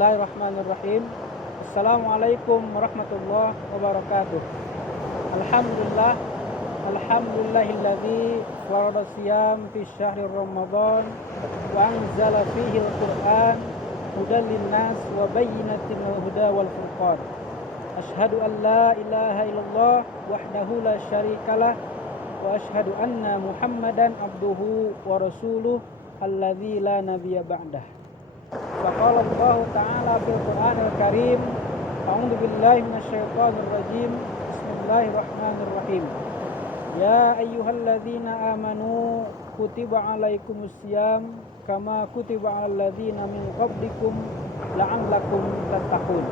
Bismillahirrahmanirrahim. Assalamualaikum warahmatullahi wabarakatuh. Alhamdulillah, alhamdulillahilladzi farada siyam fi syahri Ramadan wa anzala fihi al-Qur'an hudan linnas wa bayyinatin wal huda wal furqan. Asyhadu an la ilaha illallah wahdahu la syarikalah wa asyhadu anna Muhammadan abduhu wa rasuluh alladzi la nabiyya ba'dah. Faqala Allah Ta'ala fil Qur'anil Karim, a'udzu billahi minasyaitonir rajim. Bismillahirrahmanirrahim. Ya ayyuhalladzina amanu kutiba 'alaikumusiyam kama kutiba 'alal ladzina min qablikum la'allakum tattaqun.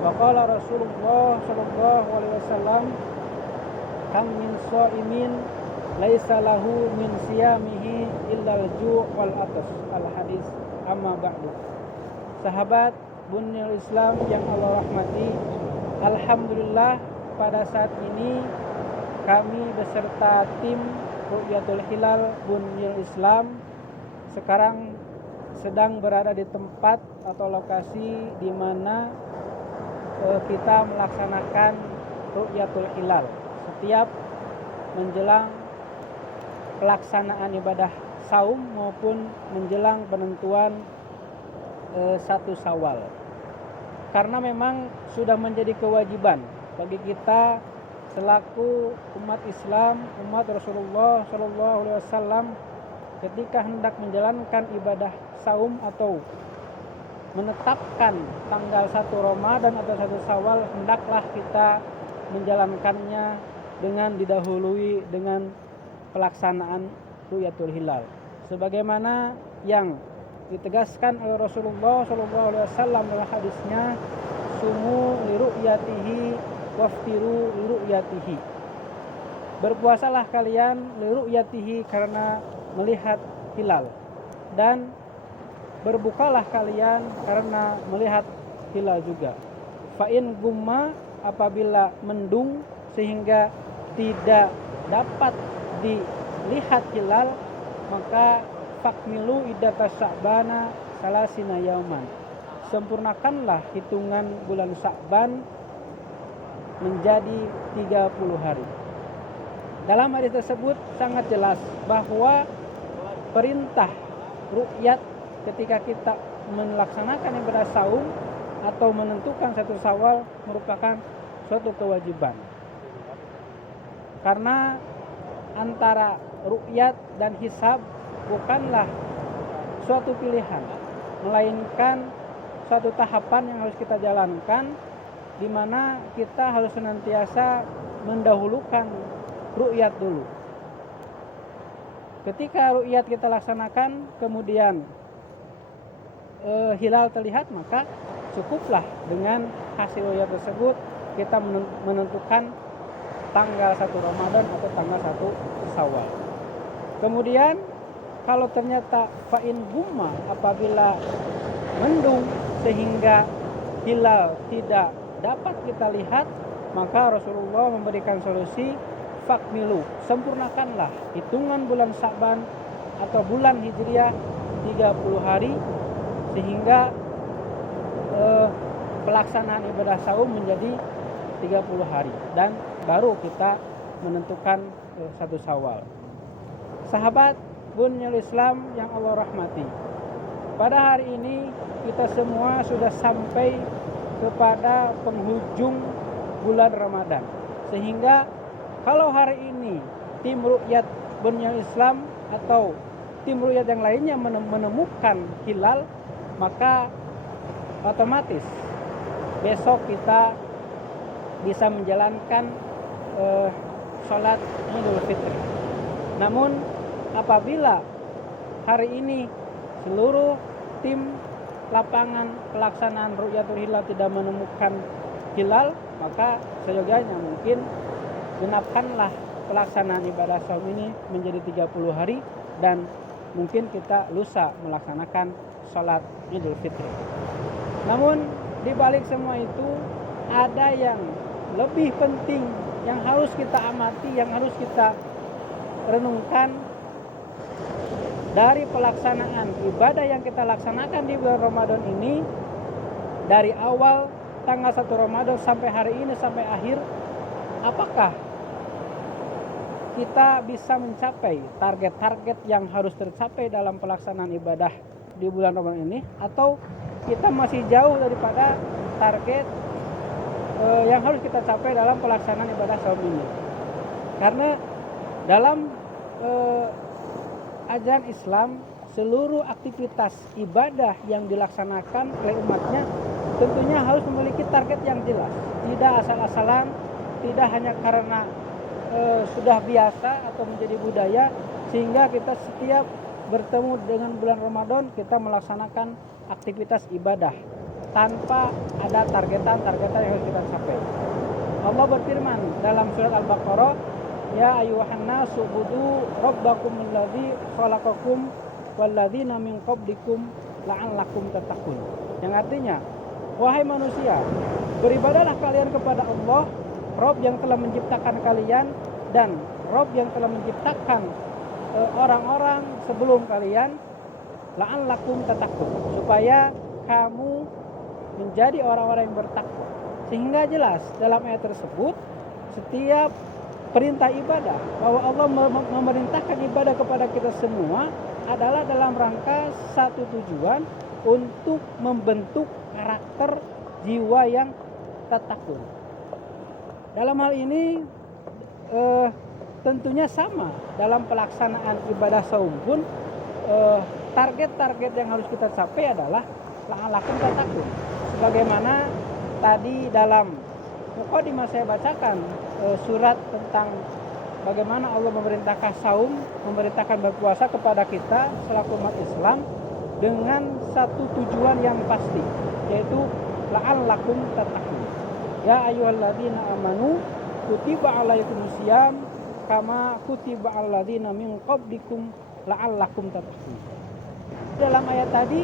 Wa qala Rasulullah sallallahu alaihi wasallam, kam min shaimin laisa lahu min siyamihi illal ju' wal atas. Al hadis amma ba'du. Sahabat Bunyul Islam yang Allah rahmati, alhamdulillah pada saat ini kami beserta tim Ru'yatul Hilal Bunyul Islam sekarang sedang berada di tempat atau lokasi di mana kita melaksanakan Ru'yatul Hilal setiap menjelang pelaksanaan ibadah saum maupun menjelang penentuan 1 Syawal. Karena memang sudah menjadi kewajiban bagi kita selaku umat Islam, umat Rasulullah Shallallahu Alaihi Wasallam, ketika hendak menjalankan ibadah saum atau menetapkan tanggal 1 Ramadan atau 1 Syawal, hendaklah kita menjalankannya dengan didahului dengan pelaksanaan Ru'yatul Hilal sebagaimana yang ditegaskan oleh Rasulullah SAW dalam hadisnya, sumu li ru'yatihi waftiru li ru'yatihi. Berpuasalah kalian li ru'yatihi karena melihat hilal, dan berbukalah kalian karena melihat hilal juga. Fa'in gumma, apabila mendung sehingga tidak dapat dilihat hilal, maka fakmilu iddata Sya'bana salasina yauman. Sempurnakanlah hitungan bulan Sya'ban menjadi 30 hari. Dalam hadis tersebut sangat jelas bahwa perintah ru'yat ketika kita melaksanakan ibadah saum atau menentukan 1 Syawal merupakan suatu kewajiban. Karena antara ru'yat dan hisab bukanlah suatu pilihan, melainkan suatu tahapan yang harus kita jalankan, di mana kita harus senantiasa mendahulukan ru'yat dulu. Ketika ru'yat kita laksanakan, kemudian hilal terlihat, maka cukuplah dengan hasil ru'yat tersebut kita menentukan tanggal 1 Ramadan atau tanggal 1 Syawal. Kemudian kalau ternyata fa'in gumma, apabila mendung sehingga hilal tidak dapat kita lihat, maka Rasulullah memberikan solusi, fakmilu, sempurnakanlah hitungan bulan Sya'ban atau bulan Hijriah 30 hari sehingga pelaksanaan ibadah saum menjadi 30 hari dan baru kita menentukan 1 Syawal. Sahabat Bunyul Islam yang Allah rahmati, pada hari ini kita semua sudah sampai kepada penghujung bulan Ramadan, sehingga kalau hari ini tim Ru'yat Bunyul Islam atau tim Ru'yat yang lainnya menemukan hilal, maka otomatis besok kita bisa menjalankan sholat Idul Fitri. Namun apabila hari ini seluruh tim lapangan pelaksanaan Ru'yatul Hilal tidak menemukan hilal, maka seyogianya mungkin genapkanlah pelaksanaan ibadah saum ini menjadi 30 hari dan mungkin kita lusa melaksanakan sholat Idul Fitri. Namun di balik semua itu ada yang lebih penting yang harus kita amati, yang harus kita renungkan dari pelaksanaan ibadah yang kita laksanakan di bulan Ramadan ini, dari awal tanggal 1 Ramadan sampai hari ini sampai akhir, apakah kita bisa mencapai target-target yang harus tercapai dalam pelaksanaan ibadah di bulan Ramadan ini, atau kita masih jauh daripada target yang harus kita capai dalam pelaksanaan ibadah saum ini. Karena dalam ajaran Islam, seluruh aktivitas ibadah yang dilaksanakan oleh umatnya tentunya harus memiliki target yang jelas, tidak asal-asalan, tidak hanya karena sudah biasa atau menjadi budaya, sehingga kita setiap bertemu dengan bulan Ramadan kita melaksanakan aktivitas ibadah tanpa ada targetan yang harus kita capai. Allah berfirman dalam surat Al-Baqarah, ya ayyuhan nasu ubudu rabbakum alladzi khalaqakum walladzina min qablikum la'allakum tattaqun. Yang artinya, wahai manusia, beribadahlah kalian kepada Allah, Rabb yang telah menciptakan kalian dan Rabb yang telah menciptakan orang-orang sebelum kalian, la'allakum tattaqun, supaya kamu menjadi orang-orang yang bertakwa. Sehingga jelas dalam ayat tersebut setiap perintah ibadah bahwa Allah memerintahkan ibadah kepada kita semua adalah dalam rangka satu tujuan, untuk membentuk karakter jiwa yang tatakun. Dalam hal ini tentunya sama dalam pelaksanaan ibadah saum pun target-target yang harus kita capai adalah la'allakum tattaqun. Sebagaimana tadi dalam mukadimah saya bacakan surat tentang bagaimana Allah memerintahkan saum, memerintahkan berpuasa kepada kita selaku umat Islam dengan satu tujuan yang pasti, yaitu la'allakum tattaqun. Ya ayyuhalladzina amanu kutiba alaikumusiyam kama kutiba alladzina min qablikum la'allakum tattaqun. Dalam ayat tadi,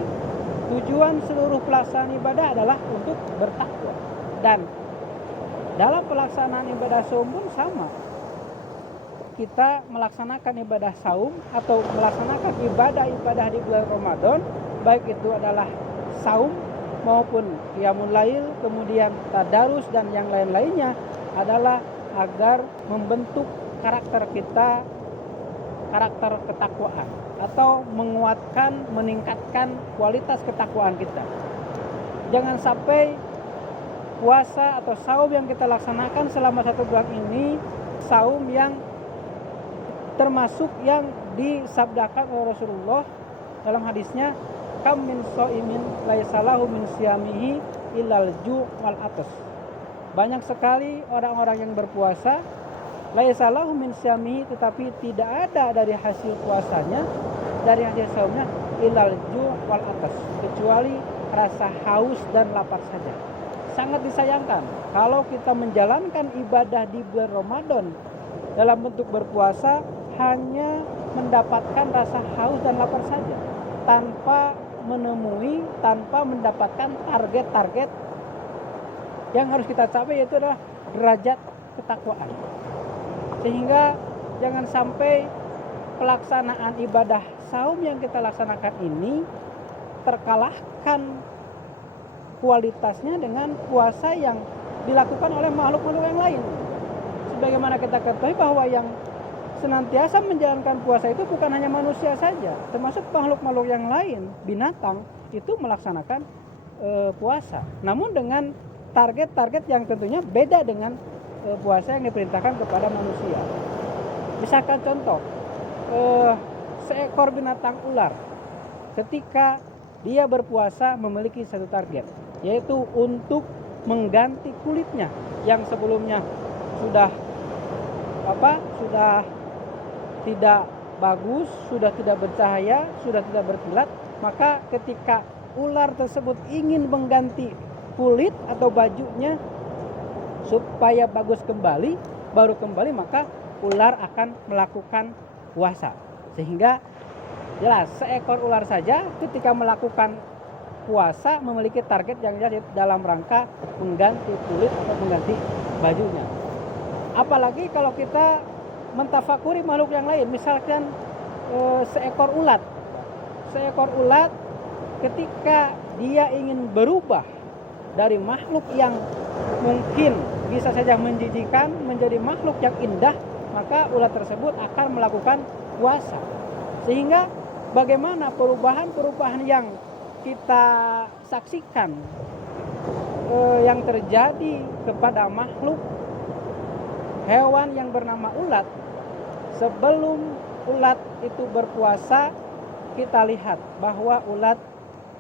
tujuan seluruh pelaksanaan ibadah adalah untuk bertakwa. Dan dalam pelaksanaan ibadah saum pun sama. Kita melaksanakan ibadah saum atau melaksanakan ibadah-ibadah di bulan Ramadan, baik itu adalah saum maupun qiyamul lail, kemudian tadarus dan yang lain-lainnya, adalah agar membentuk karakter kita, karakter ketakwaan, atau menguatkan, meningkatkan kualitas ketakwaan kita. Jangan sampai puasa atau saum yang kita laksanakan selama 1 bulan ini saum yang termasuk yang disabdakan oleh Rasulullah dalam hadisnya, kam min shaimin laisa lahu min siyamihi illal ju' wal atas. Banyak sekali orang-orang yang berpuasa laisa lahu min siyamihi, tetapi tidak ada dari hasil puasanya, dari hasil saumnya, illal ju' wal atas, kecuali rasa haus dan lapar saja. Sangat disayangkan kalau kita menjalankan ibadah di bulan Ramadan dalam bentuk berpuasa hanya mendapatkan rasa haus dan lapar saja, tanpa mendapatkan target-target yang harus kita capai, yaitu adalah derajat ketakwaan. Sehingga jangan sampai pelaksanaan ibadah saum yang kita laksanakan ini terkalahkan kualitasnya dengan puasa yang dilakukan oleh makhluk-makhluk yang lain. Sebagaimana kita ketahui bahwa yang senantiasa menjalankan puasa itu bukan hanya manusia saja, termasuk makhluk-makhluk yang lain, binatang itu melaksanakan puasa. Namun dengan target-target yang tentunya beda dengan puasa yang diperintahkan kepada manusia. Misalkan contoh, seekor binatang ular ketika dia berpuasa memiliki satu target, yaitu untuk mengganti kulitnya yang sebelumnya sudah tidak bagus, sudah tidak bercahaya, sudah tidak berkilat. Maka ketika ular tersebut ingin mengganti kulit atau bajunya supaya bagus kembali, baru kembali, maka ular akan melakukan puasa. Sehingga jelas seekor ular saja ketika melakukan puasa memiliki target yang jelas dalam rangka mengganti kulit atau mengganti bajunya. Apalagi kalau kita mentafakuri makhluk yang lain, misalkan seekor ulat ketika dia ingin berubah dari makhluk yang mungkin bisa saja menjijikan menjadi makhluk yang indah, maka ulat tersebut akan melakukan puasa. Sehingga bagaimana perubahan-perubahan yang kita saksikan yang terjadi kepada makhluk hewan yang bernama ulat, sebelum ulat itu berpuasa, kita lihat bahwa ulat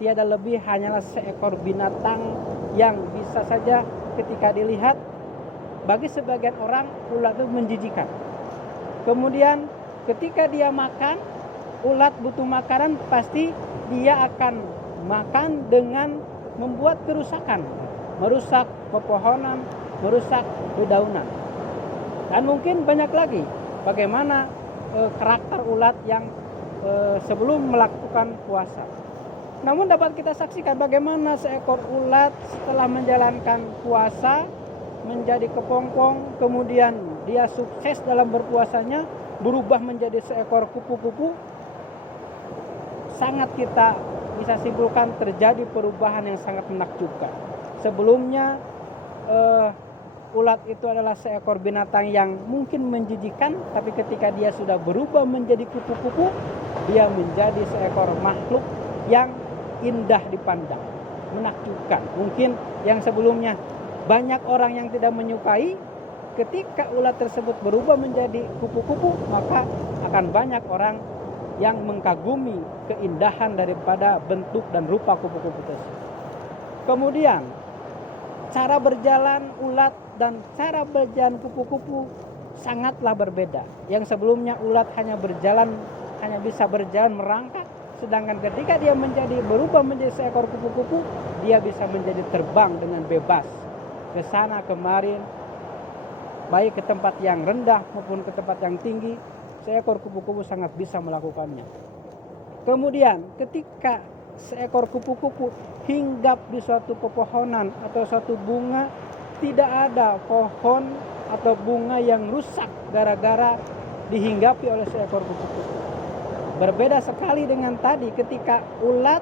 tiada lebih hanyalah seekor binatang yang bisa saja ketika dilihat bagi sebagian orang ulat itu menjijikan. Kemudian ketika dia makan, ulat butuh makanan, pasti dia akan makan dengan membuat kerusakan, merusak pepohonan, merusak dedaunan. Dan mungkin banyak lagi bagaimana karakter ulat yang sebelum melakukan puasa. Namun dapat kita saksikan bagaimana seekor ulat setelah menjalankan puasa menjadi kepompong, kemudian dia sukses dalam berpuasanya, berubah menjadi seekor kupu-kupu. Sangat kita bisa simpulkan terjadi perubahan yang sangat menakjubkan. Sebelumnya ulat itu adalah seekor binatang yang mungkin menjijikan, tapi ketika dia sudah berubah menjadi kupu-kupu, dia menjadi seekor makhluk yang indah dipandang, menakjubkan. Mungkin yang sebelumnya banyak orang yang tidak menyukai, ketika ulat tersebut berubah menjadi kupu-kupu, maka akan banyak orang yang mengkagumi keindahan daripada bentuk dan rupa kupu-kupu tersebut. Kemudian cara berjalan ulat dan cara berjalan kupu-kupu sangatlah berbeda. Yang sebelumnya ulat hanya bisa berjalan merangkak, sedangkan ketika dia berubah menjadi seekor kupu-kupu, dia bisa menjadi terbang dengan bebas ke sana kemarin, baik ke tempat yang rendah maupun ke tempat yang tinggi. Seekor kupu-kupu sangat bisa melakukannya. Kemudian ketika seekor kupu-kupu hinggap di suatu pepohonan atau suatu bunga, tidak ada pohon atau bunga yang rusak gara-gara dihinggapi oleh seekor kupu-kupu. Berbeda sekali dengan tadi, ketika ulat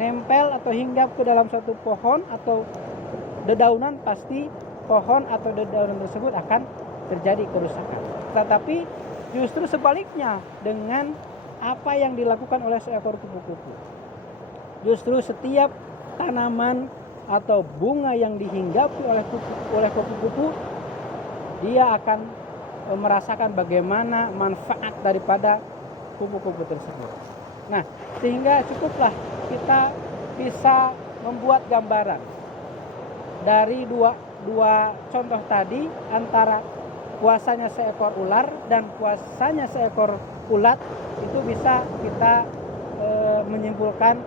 nempel atau hinggap ke dalam suatu pohon atau dedaunan, pasti pohon atau dedaunan tersebut akan terjadi kerusakan. Tetapi justru sebaliknya dengan apa yang dilakukan oleh seekor kupu-kupu. Justru setiap tanaman atau bunga yang dihinggapi oleh kupu-kupu, dia akan merasakan bagaimana manfaat daripada kupu-kupu tersebut. Nah, sehingga cukuplah kita bisa membuat gambaran dari dua contoh tadi, antara puasanya seekor ular dan puasanya seekor ulat. Itu bisa kita menyimpulkan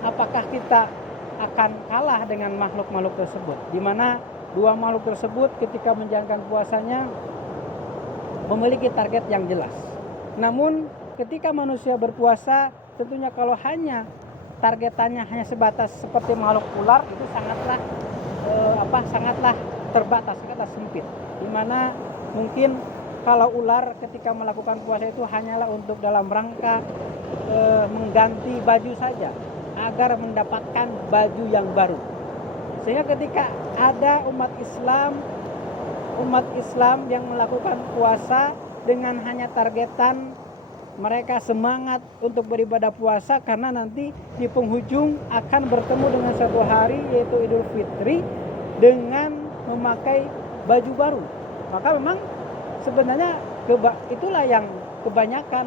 apakah kita akan kalah dengan makhluk-makhluk tersebut, di mana dua makhluk tersebut ketika menjalankan puasanya memiliki target yang jelas. Namun ketika manusia berpuasa, tentunya kalau hanya targetannya hanya sebatas seperti makhluk ular, itu sangatlah terbatas, sangatlah sempit. Di mana mungkin kalau ular ketika melakukan puasa itu hanyalah untuk dalam rangka mengganti baju saja agar mendapatkan baju yang baru. Sehingga ketika ada umat Islam yang melakukan puasa dengan hanya targetan mereka semangat untuk beribadah puasa karena nanti di penghujung akan bertemu dengan satu hari, yaitu Idul Fitri, dengan memakai baju baru. Maka memang sebenarnya itulah yang kebanyakan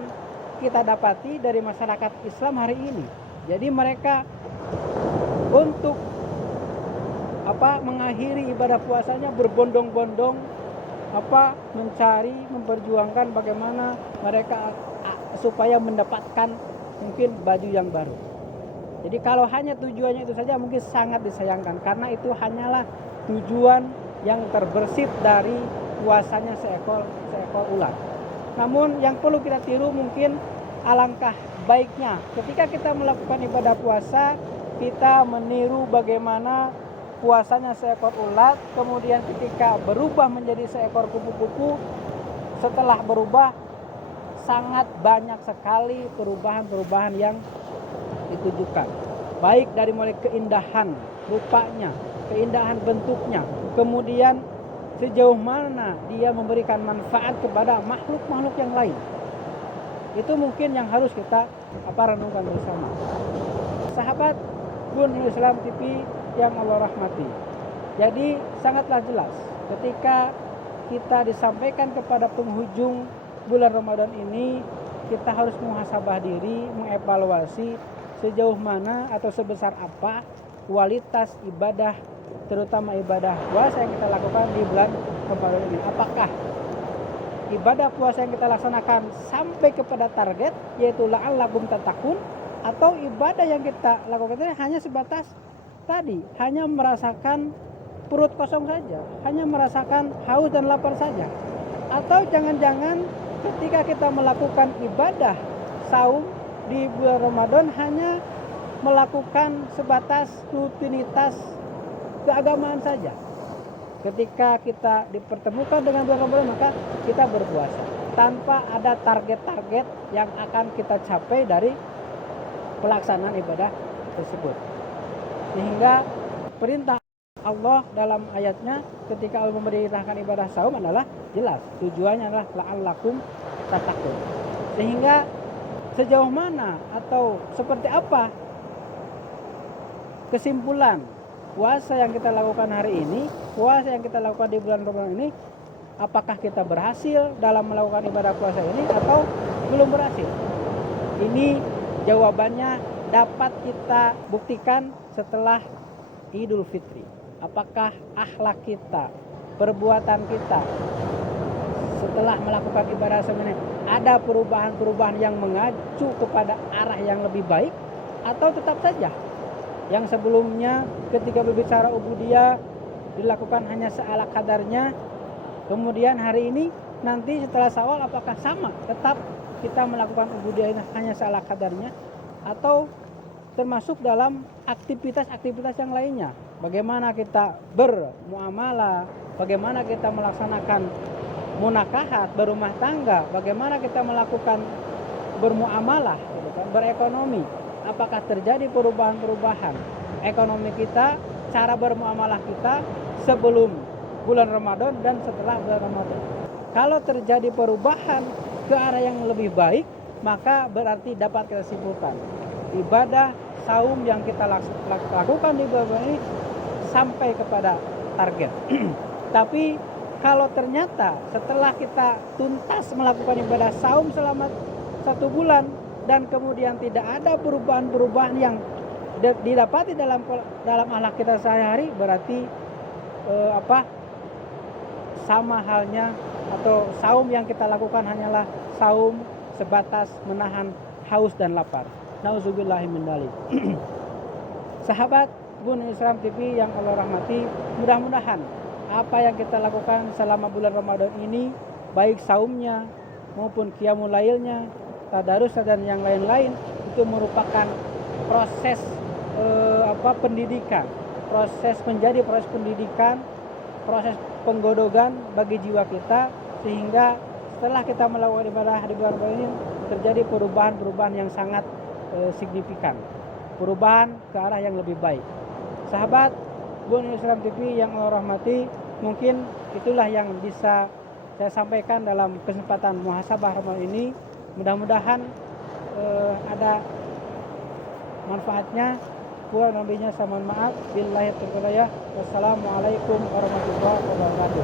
kita dapati dari masyarakat Islam hari ini. Jadi mereka untuk mengakhiri ibadah puasanya berbondong-bondong memperjuangkan bagaimana mereka supaya mendapatkan mungkin baju yang baru. Jadi kalau hanya tujuannya itu saja mungkin sangat disayangkan, karena itu hanyalah tujuan yang terbersit dari puasanya seekor ular. Namun yang perlu kita tiru, mungkin alangkah baiknya ketika kita melakukan ibadah puasa, kita meniru bagaimana puasanya seekor ulat, kemudian ketika berubah menjadi seekor kupu-kupu, setelah berubah sangat banyak sekali perubahan-perubahan yang ditujukan. baik dari mulai keindahan rupanya, keindahan bentuknya, kemudian sejauh mana dia memberikan manfaat kepada makhluk-makhluk yang lain. Itu mungkin yang harus kita renungkan bersama. Sahabat Bun Islam TV yang Allah rahmati. Jadi sangatlah jelas ketika kita disampaikan kepada penghujung bulan Ramadan ini, kita harus muhasabah diri, mengevaluasi sejauh mana atau sebesar apa kualitas ibadah, terutama ibadah puasa yang kita lakukan di bulan Ramadan ini. Apakah ibadah puasa yang kita laksanakan sampai kepada target, yaitu la'allakum tattaqun, atau ibadah yang kita lakukan ini hanya sebatas tadi, hanya merasakan perut kosong saja, hanya merasakan haus dan lapar saja. Atau jangan-jangan ketika kita melakukan ibadah saum di bulan Ramadan hanya melakukan sebatas rutinitas keagamaan saja. Ketika kita dipertemukan dengan bulan Ramadan, maka kita berpuasa tanpa ada target-target yang akan kita capai dari pelaksanaan ibadah tersebut. Sehingga perintah Allah dalam ayatnya ketika Allah memerintahkan ibadah saum adalah jelas, tujuannya adalah la'allakum tattaqun. Sehingga sejauh mana atau seperti apa kesimpulan puasa yang kita lakukan hari ini, puasa yang kita lakukan di bulan Ramadan ini, apakah kita berhasil dalam melakukan ibadah puasa ini atau belum berhasil? Ini jawabannya dapat kita buktikan setelah Idul Fitri. Apakah akhlak kita, perbuatan kita setelah melakukan ibadah sebenarnya ada perubahan-perubahan yang mengacu kepada arah yang lebih baik, atau tetap saja yang sebelumnya ketika berbicara ubudiyah dilakukan hanya seala kadarnya, kemudian hari ini nanti setelah Syawal apakah sama, tetap kita melakukan ubudiyah hanya seala kadarnya, atau termasuk dalam aktivitas-aktivitas yang lainnya, bagaimana kita bermuamalah, bagaimana kita melaksanakan munakahat, berumah tangga, bagaimana kita melakukan bermuamalah, berekonomi, apakah terjadi perubahan-perubahan ekonomi kita, cara bermuamalah kita sebelum bulan Ramadan dan setelah bulan Ramadan. Kalau terjadi perubahan ke arah yang lebih baik, maka berarti dapat kita simpulkan ibadah saum yang kita lakukan di bulan ini sampai kepada target. Tapi kalau ternyata setelah kita tuntas melakukan ibadah saum selama 1 bulan dan kemudian tidak ada perubahan-perubahan yang didapati dalam akhlak kita sehari-hari, berarti sama halnya atau saum yang kita lakukan hanyalah saum sebatas menahan haus dan lapar. Nauzubillahi min dzalik. Sahabat Bun Islam TV yang Allah rahmati, mudah-mudahan apa yang kita lakukan selama bulan Ramadan ini, baik saumnya maupun qiyamul lailnya, tadarus dan yang lain-lain, itu merupakan proses pendidikan, proses pendidikan, proses penggodogan bagi jiwa kita, sehingga setelah kita melakukan ibadah di bulan Ramadan ini terjadi perubahan-perubahan yang sangat signifikan, perubahan ke arah yang lebih baik. Sahabat Bun Islam TV yang Allah rahmati, mungkin itulah yang bisa saya sampaikan dalam kesempatan muhasabah Ramadan ini. Mudah-mudahan ada manfaatnya. Kurang lebihnya saya mohon maaf. Billahi taufiq wal hidayah. Wassalamualaikum warahmatullahi wabarakatuh.